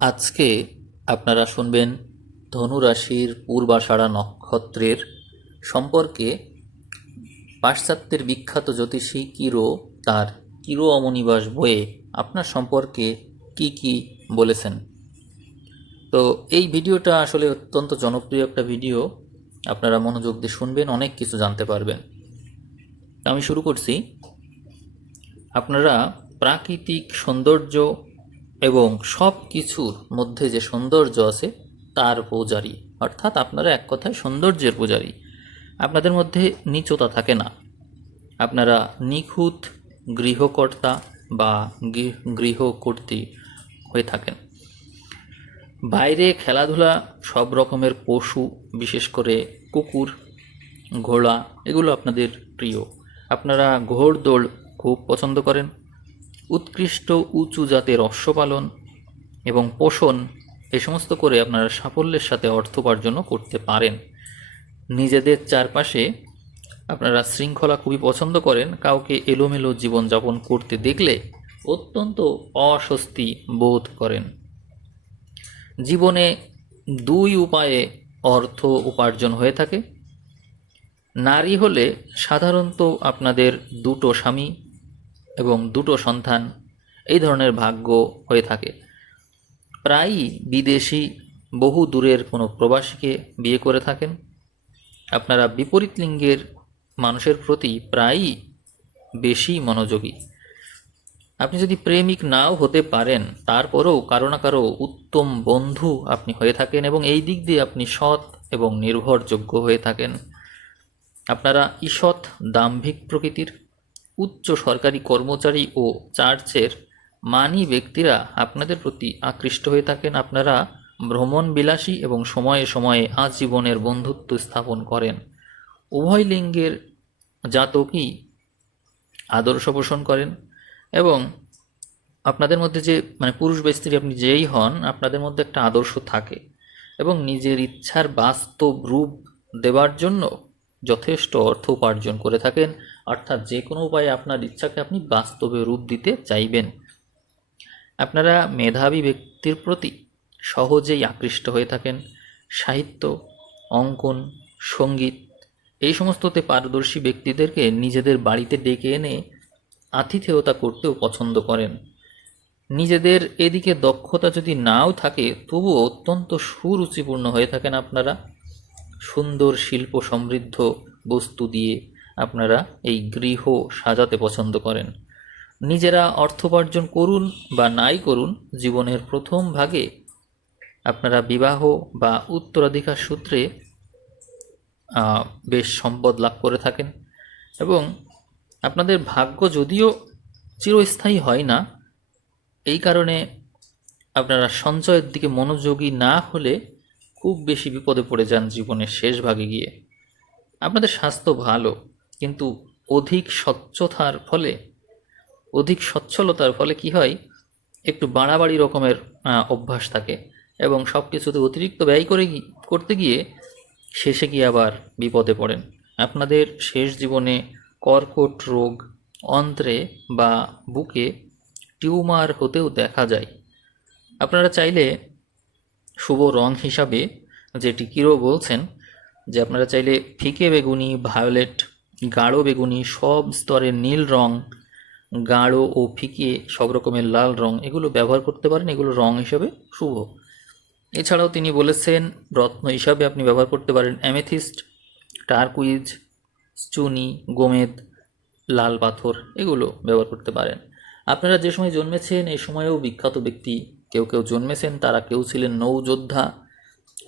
আজকে আপনারা শুনবেন ধনু রাশির পূর্বাষাঢ়া নক্ষত্রের সম্পর্কে পাশ্চাত্যের বিখ্যাত জ্যোতিষী কিরো তার কিরো অমনিবাস বইয়ে আপনার সম্পর্কে কি বলেছেন। তো এই ভিডিওটা আসলে অত্যন্ত জনপ্রিয় একটা ভিডিও, আপনারা মনোযোগ দিয়ে শুনবেন, অনেক কিছু জানতে পারবেন। আমি শুরু করছি। আপনারা প্রাকৃতিক সৌন্দর্য এবং সব কিছুর মধ্যে যে সৌন্দর্য আছে তার পূজারী, অর্থাৎ আপনারা এক কথায় সৌন্দর্যের পূজারী। আপনাদের মধ্যে নীচতা থাকে না। আপনারা নিখুঁত গৃহকর্তা বা গৃহকর্ত্রী হয়ে থাকেন। বাইরে খেলাধুলা, সব রকমের পশু, বিশেষ করে কুকুর, ঘোড়া, এগুলো আপনাদের প্রিয়। আপনারা ঘোড়দৌড় খুব পছন্দ করেন। উৎকৃষ্ট উঁচু জাতের অশ্ব পালন এবং পোষণ, এ সমস্ত করে আপনারা সাফল্যের সাথে অর্থ উপার্জনও করতে পারেন। নিজেদের চারপাশে আপনারা শৃঙ্খলা খুবই পছন্দ করেন। কাউকে এলোমেলো জীবনযাপন করতে দেখলে অত্যন্ত অস্বস্তি বোধ করেন। জীবনে দুই উপায়ে অর্থ উপার্জন হয়ে থাকে। নারী হলে সাধারণত আপনাদের দুটো স্বামী এবং দুটো সন্তান, এই ধরনের ভাগ্য হয়ে থাকে। প্রায়ই বিদেশি, বহু দূরের কোনো প্রবাসীকে বিয়ে করে থাকেন। আপনারা বিপরীত লিঙ্গের মানুষের প্রতি প্রায়ই বেশি মনোযোগী। আপনি যদি প্রেমিক নাও হতে পারেন, তারপরেও কারো না কারো উত্তম বন্ধু আপনি হয়ে থাকেন এবং এই দিক দিয়ে আপনি সৎ এবং নির্ভরযোগ্য হয়ে থাকেন। আপনারা ঈষৎ দাম্ভিক প্রকৃতির। উচ্চ সরকারি কর্মচারী ও চার্চের মানী ব্যক্তিরা আপনাদের প্রতি আকৃষ্ট হয়ে থাকেন। আপনারা ভ্রমণ বিলাসী এবং সময়ে সময়ে আজীবনের বন্ধুত্ব স্থাপন করেন। উভয় লিঙ্গের জাতকই আদর্শ পোষণ করেন এবং আপনাদের মধ্যে যে পুরুষ বা স্ত্রী আপনি যেই হন, আপনাদের মধ্যে একটা আদর্শ থাকে এবং নিজের ইচ্ছার বাস্তব রূপ দেবার জন্য যথেষ্ট অর্থ উপার্জন করে থাকেন। অর্থাৎ যে কোনো উপায়ে আপনার ইচ্ছাকে আপনি বাস্তবে রূপ দিতে চাইবেন। আপনারা মেধাবী ব্যক্তির প্রতি সহজেই আকৃষ্ট হয়ে থাকেন। সাহিত্য, অঙ্কন, সঙ্গীত, এই সমস্ততে পারদর্শী ব্যক্তিদেরকে নিজেদের বাড়িতে ডেকে এনে আতিথেয়তা করতেও পছন্দ করেন। নিজেদের এদিকে দক্ষতা যদি নাও থাকে, তবুও অত্যন্ত সুরুচিপূর্ণ হয়ে থাকেন আপনারা। সুন্দর শিল্প সমৃদ্ধ বস্তু দিয়ে আপনারা এই গৃহ সাজাতে পছন্দ করেন। নিজেরা অর্থোপার্জন করুন বা নাই করুন, জীবনের প্রথম ভাগে আপনারা বিবাহ বা উত্তরাধিকার সূত্রে বেশ সম্পদ লাভ করে থাকেন এবং আপনাদের ভাগ্য যদিও চিরস্থায়ী হয় না, এই কারণে আপনারা সঞ্চয়ের দিকে মনোযোগী না হলে খুব বেশি বিপদে পড়ে যান জীবনের শেষ ভাগে গিয়ে। আপনাদের স্বাস্থ্য ভালো, কিন্তু অধিক সচ্ছলতার ফলে কি হয়, একটু বাড়াবাড়ি রকমের অভ্যাস থাকে এবং সব কিছুতে অতিরিক্ত ব্যয় করতে গিয়ে শেষে গিয়ে আবার বিপদে পড়েন। আপনাদের শেষ জীবনে কর্কট রোগ, অন্ত্রে বা বুকে টিউমার হতেও দেখা যায়। আপনারা চাইলে শুভ রং হিসাবে, যেটি কিরো বলছেন, যে আপনারা চাইলে ফিকে বেগুনি, ভায়োলেট, গাঢ় বেগুনি, সব স্তরের নীল রং, গাঢ় ও ফিকে সব রকমের লাল রং, এগুলো ব্যবহার করতে পারেন। এগুলো রং হিসাবে শুভ। এছাড়াও তিনি বলেছেন রত্ন হিসাবে আপনি ব্যবহার করতে পারেন অ্যামেথিস্ট, টার্কুইজ, চুনি, গোমেদ, লাল পাথর, এগুলো ব্যবহার করতে পারেন। আপনারা যে সময় জন্মেছেন, এই সময়েও বিখ্যাত ব্যক্তি কেউ কেউ জন্মেছেন। তারা কেউ ছিলেন নৌযোদ্ধা,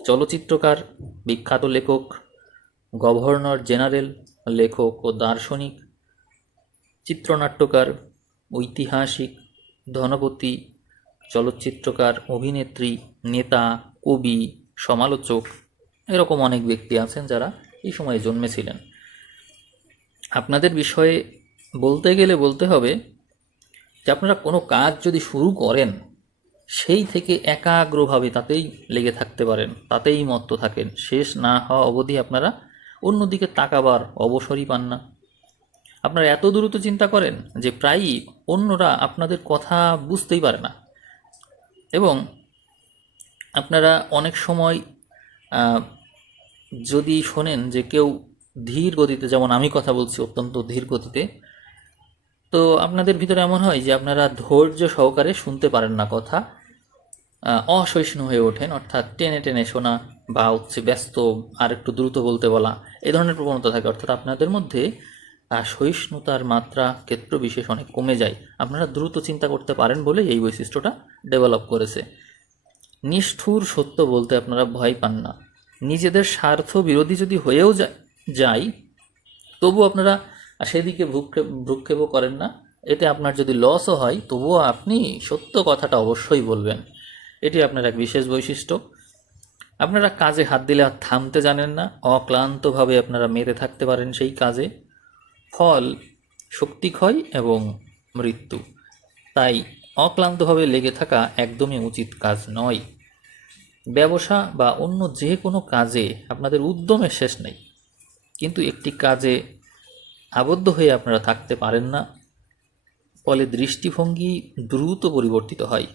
চলচ্চিত্রকার, বিখ্যাত লেখক, গভর্নর জেনারেল, লেখক ও দার্শনিক, চিত্রনাট্যকার, ঐতিহাসিক, ধনপতি, চলচ্চিত্রকার, অভিনেত্রী, নেতা, কবি, সমালোচক, এরকম অনেক ব্যক্তি আছেন যারা এই সময়ে জন্মেছিলেন। আপনাদের বিষয়ে বলতে গেলে বলতে হবে যে আপনারা কোনো কাজ যদি শুরু করেন, সেই থেকে একাগ্রভাবে তাতেই লেগে থাকতে পারেন, তাতেই মত্ত থাকেন। শেষ না হওয়া অবধি আপনারা অন্যদিকে তাকাবার অবসরই পান না। আপনারা এত দ্রুত চিন্তা করেন যে প্রায়ই অন্যরা আপনাদের কথা বুঝতেই পারে না এবং আপনারা অনেক সময় আহ, যদি শোনেন যে কেউ ধীর গতিতে, যেমন আমি কথা বলছি অত্যন্ত ধীর গতিতে, তো আপনাদের ভিতরে এমন হয় যে আপনারা ধৈর্য সহকারে শুনতে পারেন না কথা, অসহিষ্ণু হয়ে ওঠেন, অর্থাৎ টেনে টেনে শোনা বা হচ্ছে ব্যস্ত আর একটু দ্রুত বলতে বলা, এই ধরনের প্রবণতা থাকে। অর্থাৎ আপনাদের মধ্যে সহিষ্ণুতার মাত্রা ক্ষেত্র বিশেষ অনেক কমে যায়। আপনারা দ্রুত চিন্তা করতে পারেন বলে এই বৈশিষ্ট্যটা ডেভেলপ করেছে। নিষ্ঠুর সত্য বলতে আপনারা ভয় পান না। নিজেদের স্বার্থ বিরোধী যদি হয়েও যায়, তবু আপনারা সেদিকে ভ্রুক্ষেপও করেন না। এতে আপনার যদি লসও হয়, তবুও আপনি সত্য কথাটা অবশ্যই বলবেন। এটি আপনার এক বিশেষ বৈশিষ্ট্য। আপনারা কাজে হাত দিলে আর থামতে জানেন না, অক্লান্তভাবে আপনারা মেতে থাকতে পারেন সেই কাজে। ফল শক্তিক্ষয় এবং মৃত্যু। তাই অক্লান্তভাবে লেগে থাকা একদমই উচিত কাজ নয়। ব্যবসা বা অন্য যে কোনো কাজে আপনাদের উদ্যমের শেষ নেই, কিন্তু একটি কাজে আবদ্ধ হয়ে আপনারা থাকতে পারেন না। ফলে দৃষ্টিভঙ্গি দ্রুত পরিবর্তিত হয়।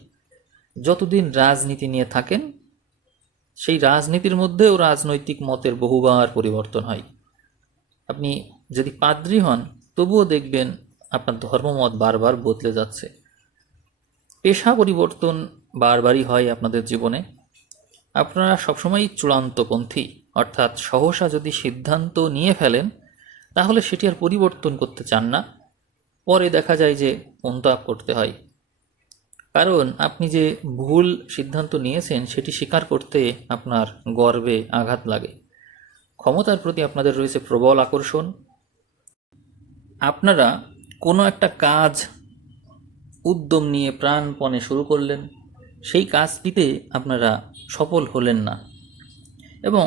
যতদিন রাজনীতি নিয়ে থাকেন, সেই রাজনীতির মধ্যেও রাজনৈতিক মতের বহুবার পরিবর্তন হয়। আপনি যদি পাদ্রী হন, তবুও দেখবেন আপনার ধর্মমত বারবার বদলে যাচ্ছে। পেশা পরিবর্তন বারবারই হয় আপনাদের জীবনে। আপনারা সবসময়ই চূড়ান্তপন্থী, অর্থাৎ সহসা যদি সিদ্ধান্ত নিয়ে ফেলেন, তাহলে সেটি আর পরিবর্তন করতে চান না। পরে দেখা যায় যে অনুতাপ করতে হয়, কারণ আপনি যে ভুল সিদ্ধান্ত নিয়েছেন সেটি স্বীকার করতে আপনার গর্বে আঘাত লাগে। ক্ষমতার প্রতি আপনাদের রয়েছে প্রবল আকর্ষণ। আপনারা কোনো একটা কাজ উদ্যম নিয়ে প্রাণপণে শুরু করলেন, সেই কাজটিতে আপনারা সফল হলেন না, এবং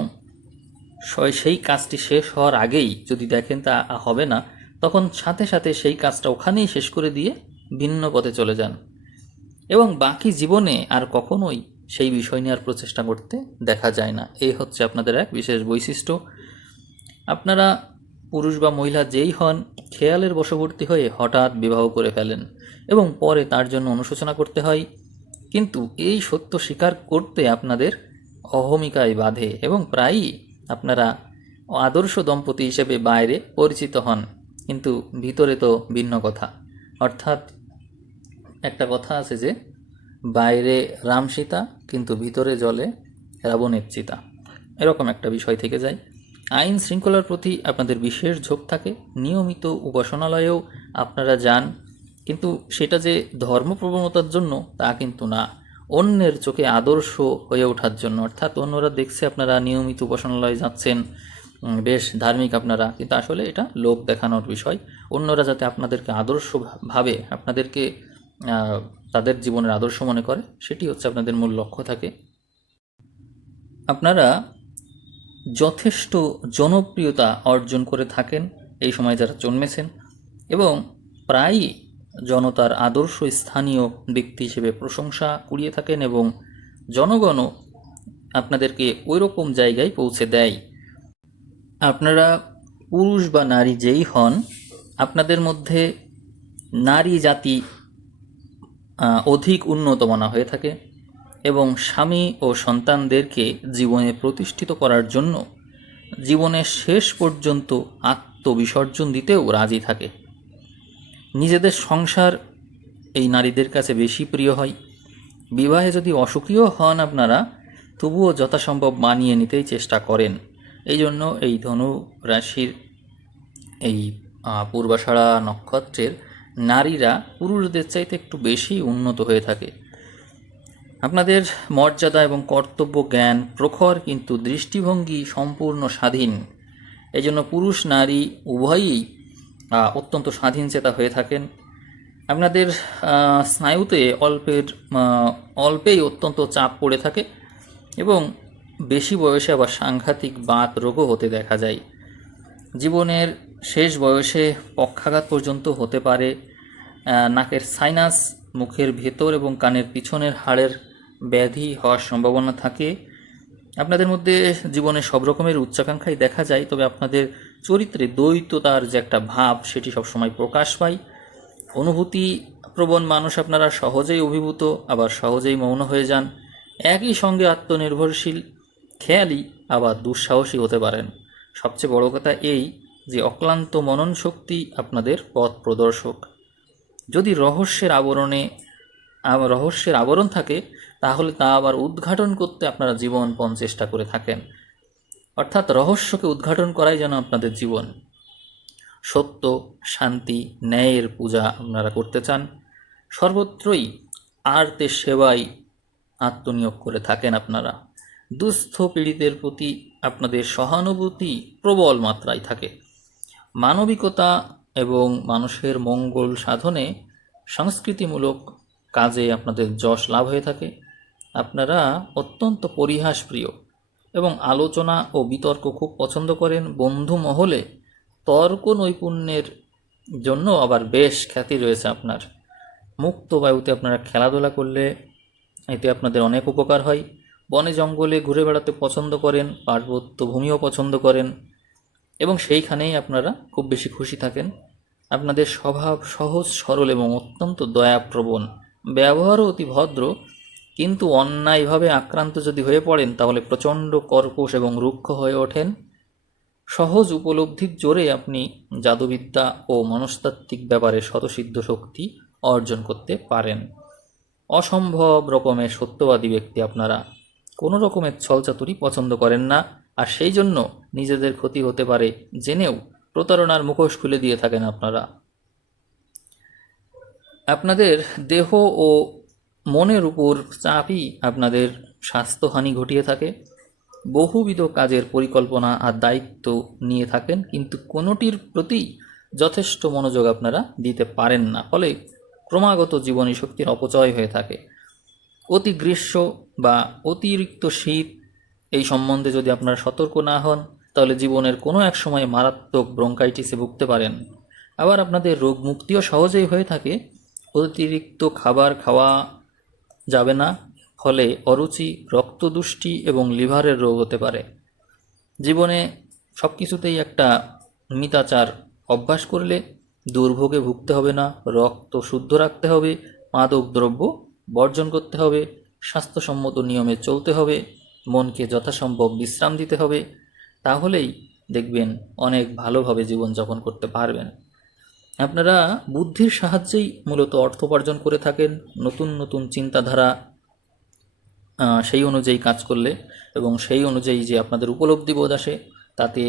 সেই কাজটি শেষ হওয়ার আগেই যদি দেখেন তা হবে না, তখন সাথে সাথে সেই কাজটা ওখানেই শেষ করে দিয়ে ভিন্ন পথে চলে যান, এবং বাকি জীবনে আর কখনোই সেই বিষয় নিয়ে আর প্রচেষ্টা করতে দেখা যায় না। এই হচ্ছে আপনাদের এক বিশেষ বৈশিষ্ট্য। আপনারা পুরুষ বা মহিলা যেই হন, খেয়ালের বশবর্তী হয়ে হঠাৎ বিবাহ করে ফেলেন এবং পরে তার জন্য অনুশোচনা করতে হয়। কিন্তু এই সত্য স্বীকার করতে আপনাদের অহমিকায় বাধে, এবং প্রায়ই আপনারা আদর্শ দম্পতি হিসেবে বাইরে পরিচিত হন, কিন্তু ভিতরে তো ভিন্ন কথা। অর্থাৎ একটা কথা আছে যে, বাইরে রাম সীতা, কিন্তু ভিতরে জলে রাবণের চিতা, এরকম একটা বিষয় থেকে যায়। আইন শৃঙ্খলার প্রতি আপনাদের বিশেষ ঝোঁক থাকে। নিয়মিত উপাসনালয়েও আপনারা যান, কিন্তু সেটা যে ধর্মপ্রবণতার জন্য তা কিন্তু না, অন্যের চোখে আদর্শ হয়ে ওঠার জন্য। অর্থাৎ অন্যরা দেখছে আপনারা নিয়মিত উপাসনালয়ে যাচ্ছেন, বেশ ধার্মিক আপনারা, কিন্তু আসলে এটা লোক দেখানোর বিষয়। অন্যরা যাতে আপনাদেরকে আদর্শ ভাবে, আপনাদেরকে তাদের জীবনের আদর্শ মনে করে, সেটি হচ্ছে আপনাদের মূল লক্ষ্য থাকে। আপনারা যথেষ্ট জনপ্রিয়তা অর্জন করে থাকেন এই সময় যারা জন্মেছেন, এবং প্রায়ই জনতার আদর্শ স্থানীয় ব্যক্তি হিসেবে প্রশংসা কুড়িয়ে থাকেন, এবং জনগণও আপনাদেরকে ওই রকম জায়গায় পৌঁছে দেয়। আপনারা পুরুষ বা নারী যেই হন, আপনাদের মধ্যে নারী জাতি অধিক উন্নত মানা হয়ে থাকে, এবং স্বামী ও সন্তানদেরকে জীবনে প্রতিষ্ঠিত করার জন্য জীবনের শেষ পর্যন্ত আত্মবিসর্জন দিতেও রাজি থাকে। নিজেদের সংসার এই নারীদের কাছে বেশি প্রিয় হয়। বিবাহে যদি অসুখীও হন আপনারা, তবুও যথাসম্ভব মানিয়ে নিতেই চেষ্টা করেন। এই জন্য এই ধনু রাশির এই পূর্বাষাঢ়া নক্ষত্রের নারীরা পুরুষদের চাইতে একটু বেশি উন্নত হয়ে থাকে। আপনাদের মর্যাদা এবং কর্তব্য জ্ঞান প্রখর, কিন্তু দৃষ্টিভঙ্গি সম্পূর্ণ স্বাধীন। এই জন্য পুরুষ নারী উভয়ই অত্যন্ত স্বাধীনচেতা হয়ে থাকেন। আপনাদের স্নায়ুতে অল্পেই অত্যন্ত চাপ পড়ে থাকে, এবং বেশি বয়সে আবার সাংঘাতিক বাত রোগও হতে দেখা যায়। জীবনের শেষ বয়সে পক্ষাঘাত পর্যন্ত হতে পারে। নাকের সাইনাস, মুখের ভেতর এবং কানের পিছনের হাড়ের ব্যাধি হওয়ার সম্ভাবনা থাকে। আপনাদের মধ্যে জীবনে সব রকমের উচ্চাকাঙ্ক্ষাই দেখা যায়, তবে আপনাদের চরিত্রে দ্বৈততার যে একটা ভাব, সেটি সবসময় প্রকাশ পায়। অনুভূতি প্রবণ মানুষ আপনারা, সহজেই অভিভূত, আবার সহজেই মৌন হয়ে যান। একই সঙ্গে আত্মনির্ভরশীল, খেয়ালি, আবার দুঃসাহসী হতে পারেন। সবচেয়ে বড় কথা এই যে অক্লান্ত মনন শক্তি আপনাদের পথ প্রদর্শক। যদি রহস্যের আবরণ থাকে, তাহলে তা আবার উদ্ঘাটন করতে আপনারা জীবনপণ চেষ্টা করে থাকেন। অর্থাৎ রহস্যকে উদ্ঘাটন করাই যেন আপনাদের জীবন। সত্য, শান্তি, ন্যায়ের পূজা আপনারা করতে চান। সর্বত্রই আর্তের সেবায় আত্মনিয়োগ করে থাকেন আপনারা। দুস্থ পীড়িতের প্রতি আপনাদের সহানুভূতি প্রবল মাত্রায় থাকে। মানবিকতা এবং মানুষের মঙ্গল সাধনে সংস্কৃতিমূলক কাজে আপনাদের যশ লাভ হয়ে থাকে। আপনারা অত্যন্ত পরিহাসপ্রিয় এবং আলোচনা ও বিতর্ক খুব পছন্দ করেন। বন্ধু মহলে তর্ক নৈপুণ্যের জন্য আবার বেশ খ্যাতি রয়েছে আপনার। মুক্ত বায়ুতে আপনারা খেলাধুলা করলে এতে আপনাদের অনেক উপকার হয়। বনে জঙ্গলে ঘুরে বেড়াতে পছন্দ করেন, পার্বত্য ভূমিও পছন্দ করেন এবং সেইখানেই আপনারা খুব বেশি খুশি থাকেন। আপনাদের স্বভাব সহজ সরল এবং অত্যন্ত দয়াপ্রবণ, ব্যবহারও অতি ভদ্র, কিন্তু অন্যায়ভাবে আক্রান্ত যদি হয়ে পড়েন তাহলে প্রচণ্ড কর্কশ এবং রুক্ষ হয়ে ওঠেন। সহজ উপলব্ধির জোরে আপনি জাদুবিদ্যা ও মনস্তাত্ত্বিক ব্যাপারে স্বতঃসিদ্ধ শক্তি অর্জন করতে পারেন। অসম্ভব রকমের সত্যবাদী ব্যক্তি আপনারা। কোনো রকমের ছলচাতুরি পছন্দ করেন না, আর সেই জন্য নিজেদের ক্ষতি হতে পারে জেনেও প্রতারণার মুখোশ খুলে দিয়ে থাকেন আপনারা। আপনাদের দেহ ও মনের উপর চাপই আপনাদের স্বাস্থ্যহানি ঘটিয়ে থাকে। বহুবিধ কাজের পরিকল্পনা আর দায়িত্ব নিয়ে থাকেন, কিন্তু কোনোটির প্রতি যথেষ্ট মনোযোগ আপনারা দিতে পারেন না, ফলে ক্রমাগত জীবনী শক্তির অপচয় হয়ে থাকে। অতি গ্রীষ্ম বা অতিরিক্ত শীত এই সম্বন্ধে যদি আপনারা সতর্ক না হন, তাহলে জীবনের কোনো এক সময় মারাত্মক ব্রঙ্কাইটিসে ভুগতে পারেন। আবার আপনাদের রোগ মুক্তিও সহজেই হয়ে থাকে। অতিরিক্ত খাবার খাওয়া যাবে না, ফলে অরুচি, রক্তদুষ্টি এবং লিভারের রোগ হতে পারে। জীবনে সব কিছুতেই একটা মিতাচার অভ্যাস করলে দুর্ভোগে ভুগতে হবে না। রক্ত শুদ্ধ রাখতে হবে, মাদক দ্রব্য বর্জন করতে হবে, স্বাস্থ্যসম্মত নিয়মে চলতে হবে, মনকে যথাসম্ভব বিশ্রাম দিতে হবে। তাহলেই দেখবেন অনেক ভালোভাবে জীবনযাপন করতে পারবেন। আপনারা বুদ্ধির সাহায্যেই মূলত অর্থ উপার্জন করে থাকেন। নতুন নতুন চিন্তাধারা সেই অনুযায়ী কাজ করলে এবং সেই অনুযায়ী যে আপনাদের উপলব্ধিবোধ আসে, তাতে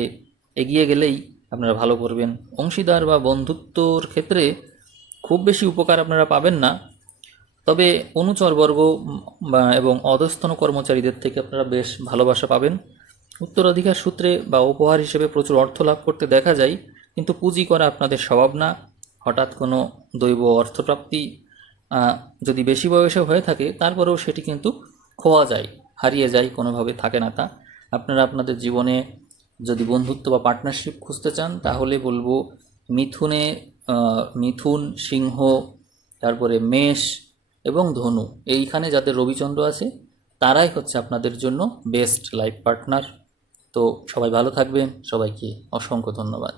এগিয়ে গেলেই আপনারা ভালো করবেন। অংশীদার বা বন্ধুত্বর ক্ষেত্রে খুব বেশি উপকার আপনারা পাবেন না, তবে অনুচরবর্গ এবং অধস্তন কর্মচারীদের থেকে আপনারা বেশ ভালোবাসা পাবেন। উত্তরাধিকার সূত্রে বা উপহার হিসেবে প্রচুর অর্থ লাভ করতে দেখা যায়, কিন্তু পুঁজি করা আপনাদের স্বভাব না। হঠাৎ কোনো দৈব অর্থপ্রাপ্তি যদি বেশি বয়সে হয়ে থাকে, তারপরেও সেটি কিন্তু খোয়া যায়, হারিয়ে যায়, কোনোভাবে থাকে না তা। আপনারা আপনাদের জীবনে যদি বন্ধুত্ব বা পার্টনারশিপ খুঁজতে চান, তাহলে বলবো মিথুন, সিংহ, তারপরে মেষ এবং ধনু, এইখানে যাদের রবিচন্দ্র আছে তারাই হচ্ছে আপনাদের জন্য বেস্ট লাইফ পার্টনার। তো সবাই ভালো থাকবেন, সবাইকে অসংখ্য ধন্যবাদ।